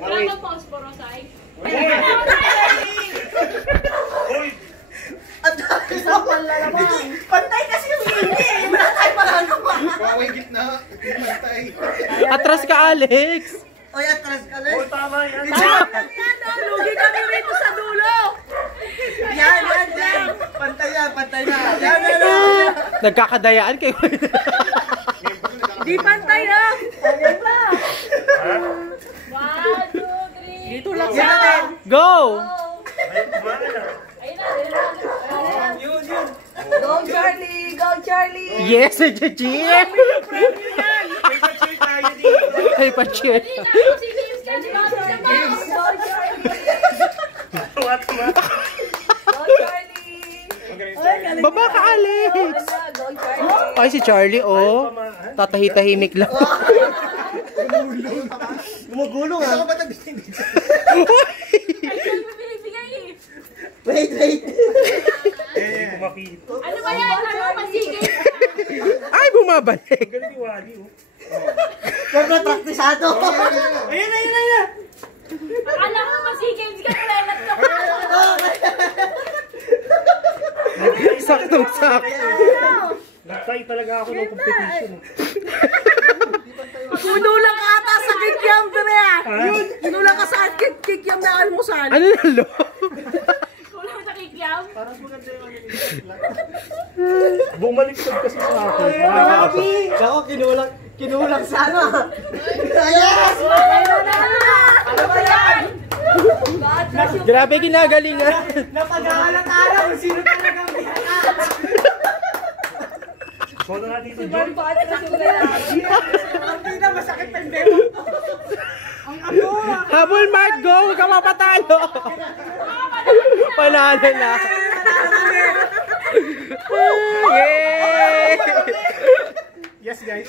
Wala bang phosphorosite? Isang panlalaman. Pantay kasi yung hindi. Wala tayo panlalaman. Kaway gitna. Pantay. Atras ka, Alex! Oy, atras ka lang. Tama yan. Lugi kami rito sa dulo. Yan. Pantay na. Yan. Nagkakadayaan kayo. Di pantay na. Pantay pa. 1, 2, 3. Dito lang sa atin. Go! Ayun na. Yun. Go, Charlie. Go, Charlie. Yes, cheer! Ay, pa-cheer. Hindi na. Si James ka. Di ba? Go, Charlie. Go, Charlie. Baba ka, Alex! Go, Charlie. Ay, si Charlie, oh. Tatahi-tahimik lang. Gumugulong Saan ka ba nagbitin? Wait. Ano ba yan? Ano? Masigay. Ay, bumabalik. Nagpapraktisado. Ayun. Akala ko masigay. Hindi ka nalat ka pa. Saktong-sakto. Nagtay talaga ako ng competition. Kinulang ka ata sa kikyam, Dre. Yun, kinulang ka sa kikyam na almusal. Ano na, lo? Kulang sa kikyam. Bumaliktad kasi sa akin. Grabe! Ako, kinulang sa ano. Yes! Ano ba yan? Grabe, ginagalingan. Napag-aalang-alang kung sino talagang bihanan. So na nga dito, John. Hindi na masakit ang demo. Ang ako. Habol, Mark, go! Huwag ka mapatalo. Panalo na. Yay! Yes, guys.